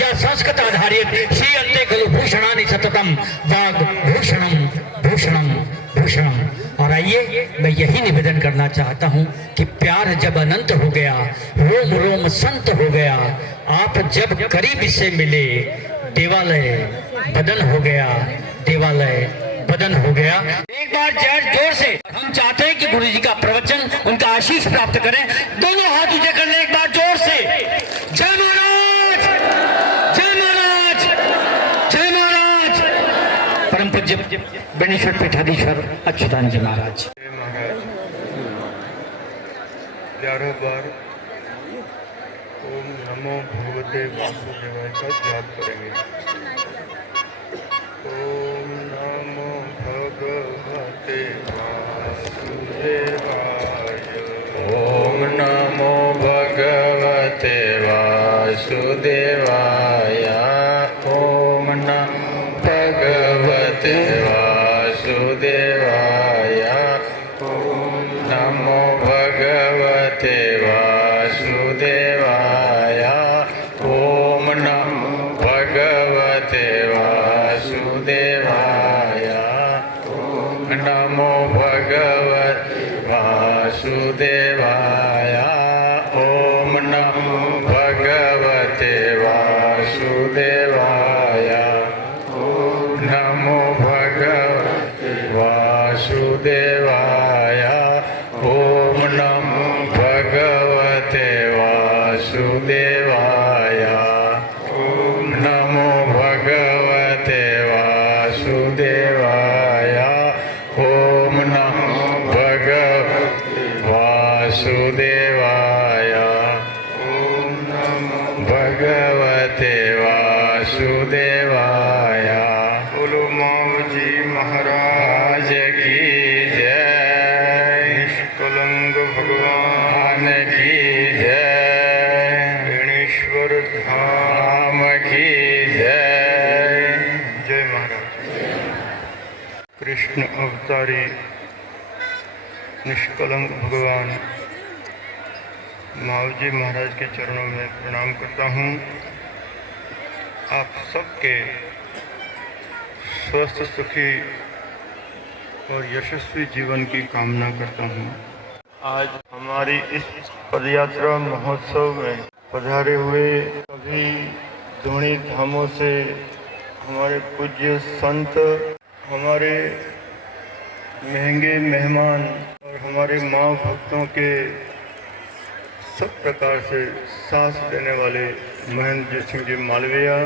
या संस्कृत आधारित श्रीयन्ते खलु भूषणानि सततम वाग भूषणम भूषणम भूषणम। और आइए मैं यही निवेदन करना चाहता हूँ कि प्यार जब अनंत हो गया, रोम रोम संत हो गया, आप जब करीब से मिले, देवालय बदन हो गया, देवालय बदन हो गया। एक बार जोर से हम चाहते हैं कि गुरु जी का प्रवचन, उनका आशीष प्राप्त करें। दोनों हाथ ऊंचे कर ले एक बार जोर से। जय महाराज, जय महाराज, जय महाराज। परम पूज्य बेणेश्वर पीठाधीश्वर अच्युतानंद जी महाराज। 11 बार ओम नमो भगवते वासुदेवाय का जाप करेंगे। ओम नमो भगवते वासुदेवाय। ओम नमो भगवते वासुदेवाय। ओम नमो भगवते वासुदेवाय। ओम नमो भगवते वासुदेवाय। ओम नमो भगवते वासुदेवाय। ओम नमो भगवते वासुदेवाय। ओम नमो भगवते वासुदेवाय। ओम नमो भगवते वासुदेवाय। ओम नमो भगवते वासुदेवाय। ओम नमो भगवते वासुदेवाय। ओम नमो भगवते वासुदेवाय। ओम नमो भगवते वासुदेवाय। बोलो मावजी महाराज की जय। निष्कलंक भगवान की जय। बेणेश्वर धाम की जय। जय महाराज। कृष्ण अवतारी निष्कलंक भगवान मावजी महाराज के चरणों में प्रणाम करता हूँ। आप सबके स्वस्थ सुखी और यशस्वी जीवन की कामना करता हूँ। आज हमारी इस पदयात्रा महोत्सव में पधारे हुए सभी धूणी धामों से हमारे पूज्य संत, हमारे महंगे मेहमान और हमारे माँ भक्तों के सब प्रकार से साथ देने वाले महेंद्र सिंह जी मालविया,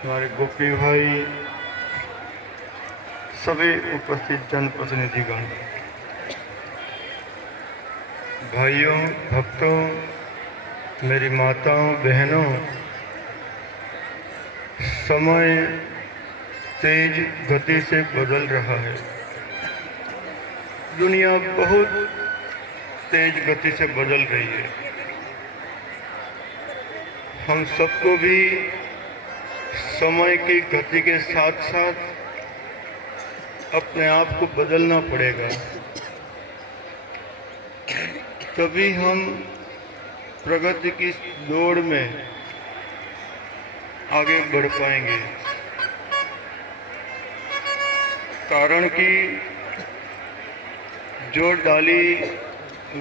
हमारे गोपी भाई, सभी उपस्थित जनप्रतिनिधिगण, भाइयों, भक्तों, मेरी माताओं, बहनों, समय तेज गति से बदल रहा है। दुनिया बहुत तेज गति से बदल रही है। हम सबको भी समय की गति के साथ साथ अपने आप को बदलना पड़ेगा, तभी हम प्रगति की दौड़ में आगे बढ़ पाएंगे। कारण कि जो डाली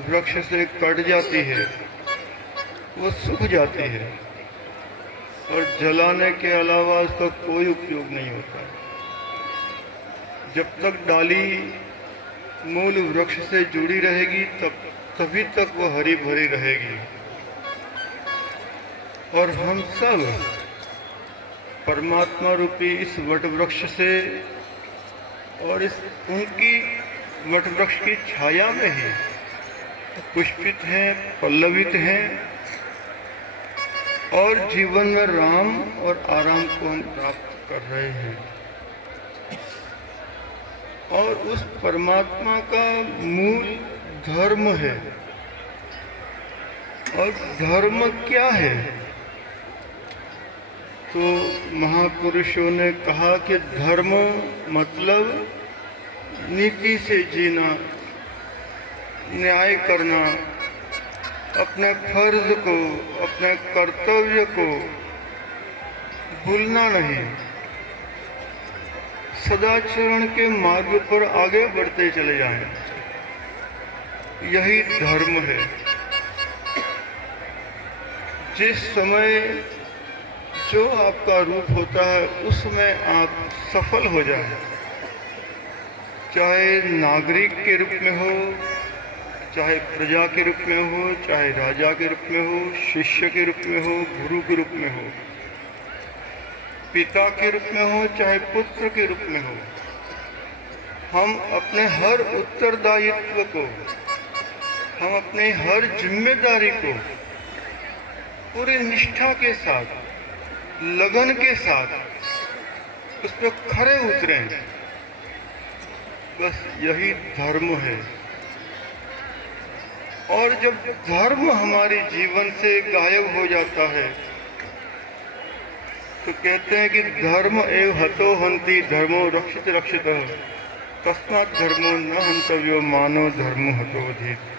वृक्ष से कट जाती है वो सूख जाती है और जलाने के अलावा उसका कोई उपयोग नहीं होता। जब तक डाली मूल वृक्ष से जुड़ी रहेगी तभी तक वो हरी भरी रहेगी। और हम सब परमात्मा रूपी इस वट वृक्ष से और इस उनकी वट वृक्ष की छाया में ही पुष्पित हैं, पल्लवित हैं और जीवन में राम और आराम को हम प्राप्त कर रहे हैं। और उस परमात्मा का मूल धर्म है। और धर्म क्या है? तो महापुरुषों ने कहा कि धर्म मतलब नीति से जीना, न्याय करना, अपने फर्ज को, अपने कर्तव्य को भूलना नहीं, सदाचरण के मार्ग पर आगे बढ़ते चले जाएं। यही धर्म है। जिस समय जो आपका रूप होता है उसमें आप सफल हो जाएं, चाहे नागरिक के रूप में हो, चाहे प्रजा के रूप में हो, चाहे राजा के रूप में हो, शिष्य के रूप में हो, गुरु के रूप में हो, पिता के रूप में हो, चाहे पुत्र के रूप में हो। हम अपने हर उत्तरदायित्व को, हम अपनी हर जिम्मेदारी को पूरी निष्ठा के साथ, लगन के साथ उस पर खरे उतरें। बस यही धर्म है। और जब धर्म हमारे जीवन से गायब हो जाता है तो कहते हैं कि धर्म एव हतो हन्ति धर्मो रक्षित रक्षितः तस्मात् धर्मो न हन्तव्यो मानो धर्मो हतोऽधीत्।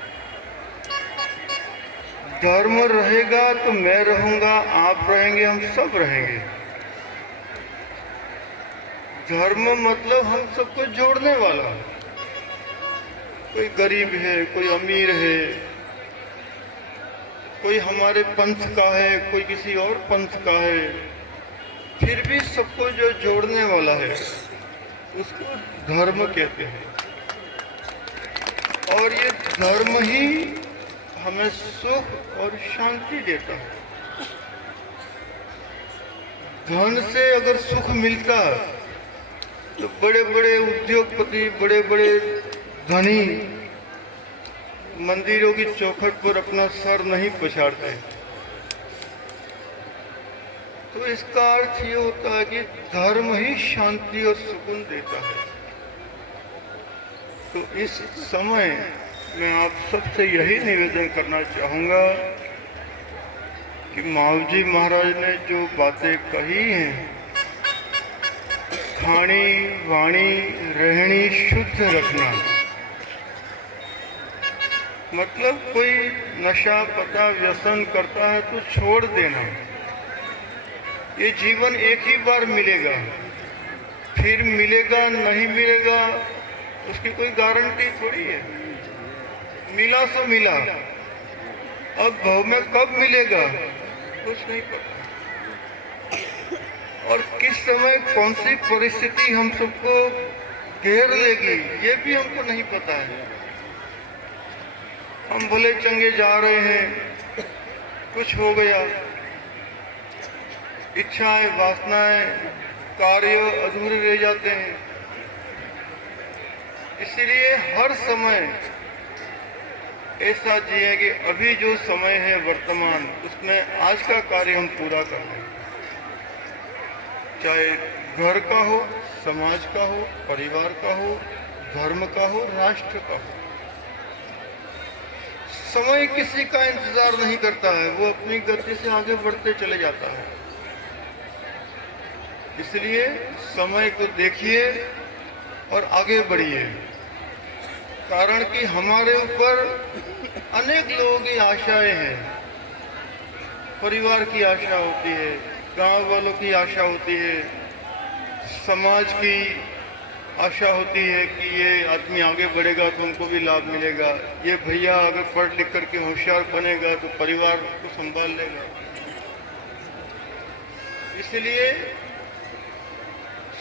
धर्म रहेगा तो मैं रहूंगा, आप रहेंगे, हम सब रहेंगे। धर्म मतलब हम सबको जोड़ने वाला। कोई गरीब है, कोई अमीर है, कोई हमारे पंथ का है, कोई किसी और पंथ का है, फिर भी सबको जो जोड़ने वाला है उसको धर्म कहते हैं। और ये धर्म ही हमें सुख और शांति देता है। धन से अगर सुख मिलता तो बड़े बड़े उद्योगपति, बड़े बड़े धनी मंदिरों की चौखट पर अपना सर नहीं पछाड़ते। तो इसका अर्थ ये होता है कि धर्म ही शांति और सुकून देता है। तो इस समय मैं आप सबसे यही निवेदन करना चाहूँगा कि मावजी महाराज ने जो बातें कही हैं, खानी वाणी रहनी शुद्ध रखना, मतलब कोई नशा पता व्यसन करता है तो छोड़ देना। ये जीवन एक ही बार मिलेगा, फिर मिलेगा नहीं मिलेगा उसकी कोई गारंटी थोड़ी है। मिला सो मिला, अब भव में कब मिलेगा कुछ नहीं पता। और किस समय कौन सी परिस्थिति हम सबको घेर लेगी ये भी हमको नहीं पता है। हम भले चंगे जा रहे हैं, कुछ हो गया, इच्छाएं, वासनाएं, कार्य अधूरे रह जाते हैं। इसलिए हर समय ऐसा जिए कि अभी जो समय है वर्तमान, उसमें आज का कार्य हम पूरा कर लें। चाहे घर का हो, समाज का हो, परिवार का हो, धर्म का हो, राष्ट्र का हो। समय किसी का इंतजार नहीं करता है, वो अपनी गति से आगे बढ़ते चले जाता है। इसलिए समय को देखिए और आगे बढ़िए। कारण कि हमारे ऊपर अनेक लोगों की आशाएं हैं। परिवार की आशा होती है, गांव वालों की आशा होती है, समाज की आशा होती है कि ये आदमी आगे बढ़ेगा तो उनको भी लाभ मिलेगा, ये भैया अगर पढ़ लिख करके होशियार बनेगा तो परिवार को संभाल लेगा। इसलिए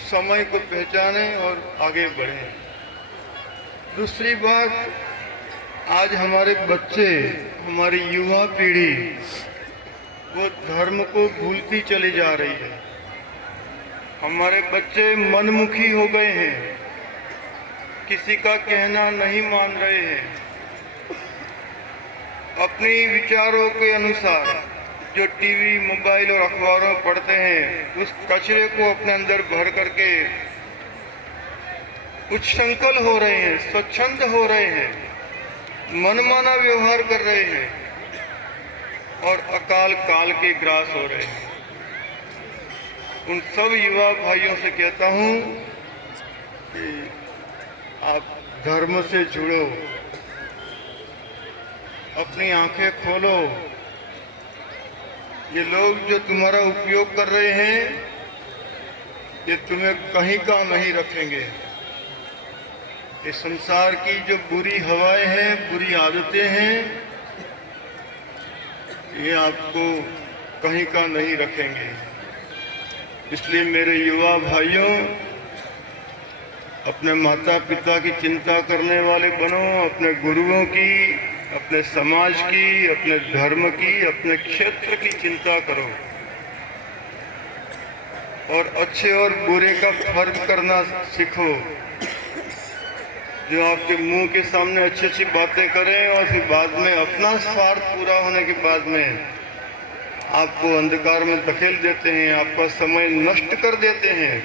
समय को पहचानें और आगे बढ़ें। दूसरी बात, आज हमारे बच्चे, हमारी युवा पीढ़ी वो धर्म को भूलती चली जा रही है। हमारे बच्चे मनमुखी हो गए हैं, किसी का कहना नहीं मान रहे हैं। अपने विचारों के अनुसार जो टीवी, मोबाइल और अखबारों में पढ़ते हैं उस कचरे को अपने अंदर भर करके उच्छृंखल हो रहे हैं, स्वच्छंद हो रहे हैं, मनमाना व्यवहार कर रहे हैं और अकाल काल के ग्रास हो रहे हैं। उन सब युवा भाइयों से कहता हूं कि आप धर्म से जुड़ो, अपनी आंखें खोलो। ये लोग जो तुम्हारा उपयोग कर रहे हैं, ये तुम्हें कहीं का नहीं रखेंगे। इस संसार की जो बुरी हवाएं हैं, बुरी आदतें हैं, ये आपको कहीं का नहीं रखेंगे। इसलिए मेरे युवा भाइयों, अपने माता पिता की चिंता करने वाले बनो, अपने गुरुओं की, अपने समाज की, अपने धर्म की, अपने क्षेत्र की चिंता करो और अच्छे और बुरे का फर्क करना सीखो। जो आपके मुंह के सामने अच्छी अच्छी बातें करें और फिर बाद में अपना स्वार्थ पूरा होने के बाद में आपको अंधकार में धकेल देते हैं, आपका समय नष्ट कर देते हैं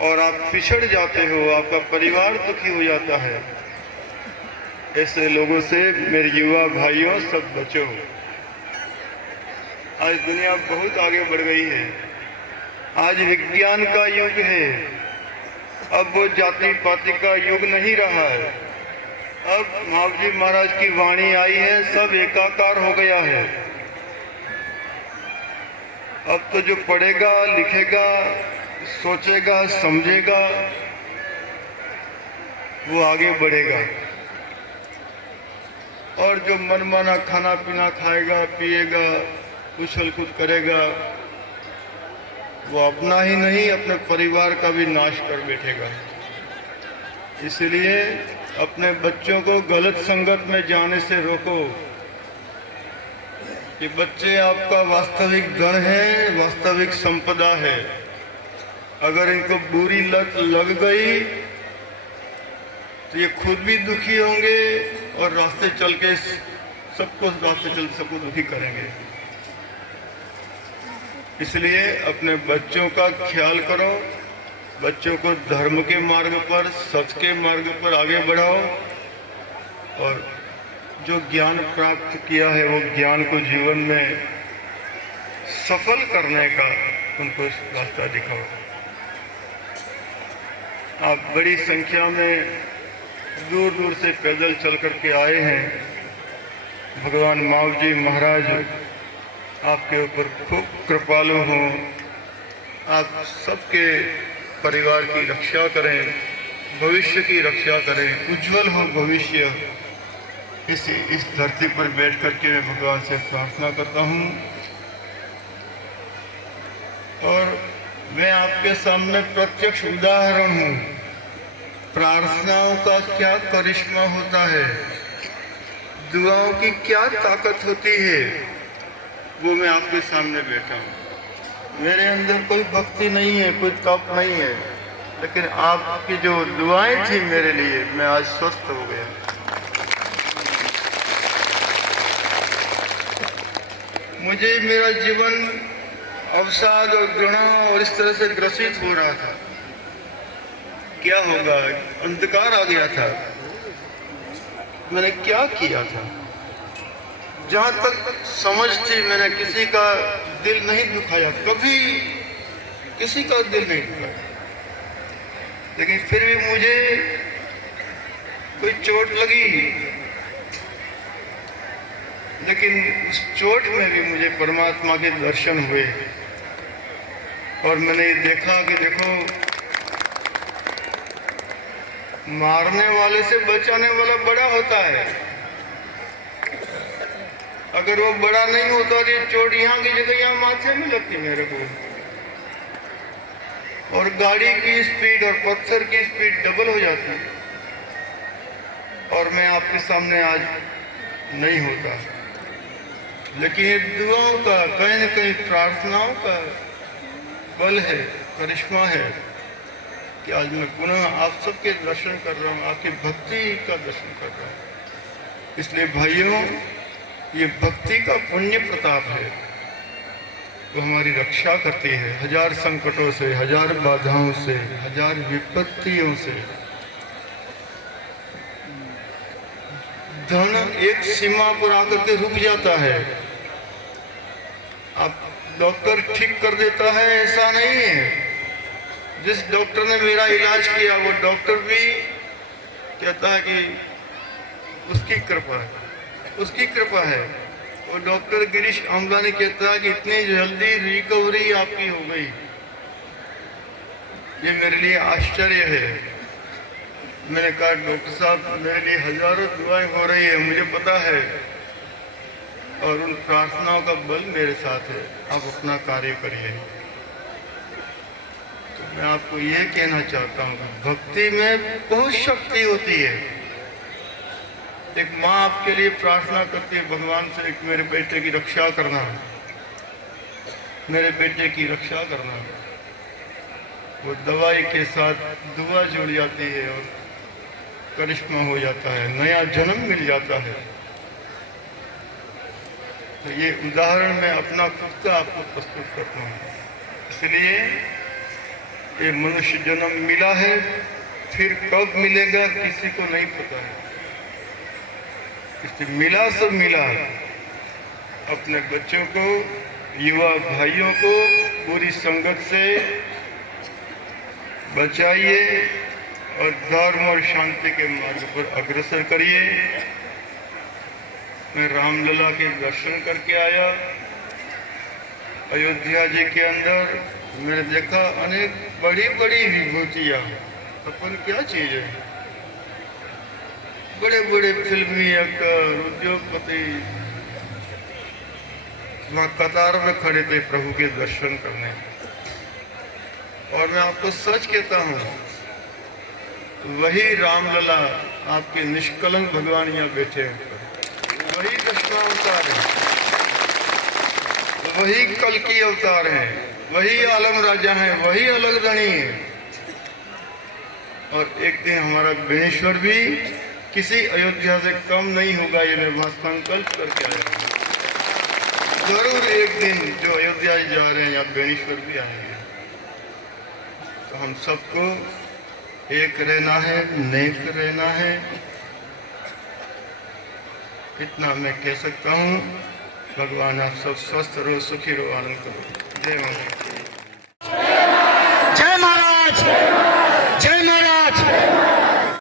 और आप पिछड़ जाते हो, आपका परिवार दुखी हो जाता है। ऐसे लोगों से मेरे युवा भाइयों सब बचो। आज दुनिया बहुत आगे बढ़ गई है। आज विज्ञान का युग है। अब वो जाति पाति का युग नहीं रहा है। अब महावीर महाराज की वाणी आई है, सब एकाकार हो गया है। अब तो जो पढ़ेगा, लिखेगा, सोचेगा, समझेगा, वो आगे बढ़ेगा और जो मनमाना खाना पीना खाएगा, पिएगा, उछल कूद करेगा, वो अपना ही नहीं अपने परिवार का भी नाश कर बैठेगा। इसलिए अपने बच्चों को गलत संगत में जाने से रोको। ये बच्चे आपका वास्तविक धन है, वास्तविक संपदा है। अगर इनको बुरी लत लग गई तो ये खुद भी दुखी होंगे और रास्ते चल के सबको दुखी करेंगे। इसलिए अपने बच्चों का ख्याल करो, बच्चों को धर्म के मार्ग पर, सच के मार्ग पर आगे बढ़ाओ और जो ज्ञान प्राप्त किया है वो ज्ञान को जीवन में सफल करने का उनको रास्ता दिखाओ। आप बड़ी संख्या में दूर दूर से पैदल चल करके आए हैं। भगवान मावजी महाराज आपके ऊपर खूब कृपालु हों। आप सबके परिवार की रक्षा करें, भविष्य की रक्षा करें, उज्जवल हो भविष्य। इस धरती पर बैठ करके मैं भगवान से प्रार्थना करता हूँ और मैं आपके सामने प्रत्यक्ष उदाहरण हूँ। प्रार्थनाओं का क्या करिश्मा होता है, दुआओं की क्या ताकत होती है, वो मैं आपके सामने बैठा हूँ। मेरे अंदर कोई भक्ति नहीं है, कोई तप नहीं है, लेकिन आपकी जो दुआएं थी मेरे लिए, मैं आज स्वस्थ हो गया। मुझे मेरा जीवन अवसाद और घृणा और इस तरह से ग्रसित हो रहा था। क्या होगा, अंधकार आ गया था। मैंने क्या किया था? जहां तक समझ थी मैंने किसी का दिल नहीं दुखाया, कभी किसी का दिल नहीं दुखाया। लेकिन फिर भी मुझे कोई चोट लगी, लेकिन उस चोट में भी मुझे परमात्मा के दर्शन हुए और मैंने देखा कि देखो, मारने वाले से बचाने वाला बड़ा होता है। अगर वो बड़ा नहीं होता तो ये चोट यहाँ की जगह यहाँ माथे में लगती मेरे को, और गाड़ी की स्पीड और पत्थर की स्पीड डबल हो जाती और मैं आपके सामने आज नहीं होता। लेकिन ये दुआओं का, कहीं न कहीं प्रार्थनाओं का बल है, करिश्मा है कि आज मैं पुनः आप सबके दर्शन कर रहा हूँ, आपकी भक्ति का दर्शन कर रहा हूँ। इसलिए भाइयों, ये भक्ति का पुण्य प्रताप है, वो हमारी रक्षा करती है हजार संकटों से, हजार बाधाओं से, हजार विपत्तियों से। धन एक सीमा पर आकर के रुक जाता है। अब डॉक्टर ठीक कर देता है ऐसा नहीं है। जिस डॉक्टर ने मेरा इलाज किया वो डॉक्टर भी कहता है कि उसकी कृपा है। उसकी कृपा है। और डॉक्टर गिरीश आमलानी कहता है कि इतनी जल्दी रिकवरी आपकी हो गई, ये मेरे लिए आश्चर्य है। मैंने कहा डॉक्टर साहब मेरे लिए हजारों दुआएं हो रही है, मुझे पता है, और उन प्रार्थनाओं का बल मेरे साथ है, आप अपना कार्य करिए। तो मैं आपको ये कहना चाहता हूँ, भक्ति में बहुत शक्ति होती है। एक माँ आपके लिए प्रार्थना करती है भगवान से, एक मेरे बेटे की रक्षा करना, मेरे बेटे की रक्षा करना। वो दवाई के साथ दुआ जुड़ जाती है और करिश्मा हो जाता है, नया जन्म मिल जाता है। तो ये उदाहरण मैं अपना खुद का आपको प्रस्तुत करता हूँ। इसलिए ये मनुष्य जन्म मिला है, फिर कब मिलेगा किसी को नहीं पता है। इसलिए मिला सब मिला। अपने बच्चों को, युवा भाइयों को बुरी संगत से बचाइए और धर्म और शांति के मार्ग पर अग्रसर करिए। मैं रामलला के दर्शन करके आया अयोध्या जी के अंदर। मैंने देखा अनेक बड़ी बड़ी विभूतियाँ, अपन क्या चीज है, बड़े बड़े फिल्मी एक्टर, उद्योगपति वहाँ कतार में खड़े थे प्रभु के दर्शन करने। और मैं आपको सच कहता हूँ, वही रामलला आपके निष्कलंक भगवान यहाँ बैठे हैं, वही दशावतार है, वही कल्कि अवतार है, वही आलम राजा है, वही अलग धनी है। और एक दिन हमारा बेणेश्वर भी किसी अयोध्या से कम नहीं होगा, ये मैं वहां संकल्प करके आया। जरूर एक दिन जो अयोध्या जा रहे हैं यहाँ बेणेश्वर भी आएंगे। तो हम सबको एक रहना है, नेक रहना है, इतना मैं कह सकता हूँ। भगवान आप सब स्वस्थ रहो, सुखी रहो, आनंद करो। जय महाराज। जय महाराज।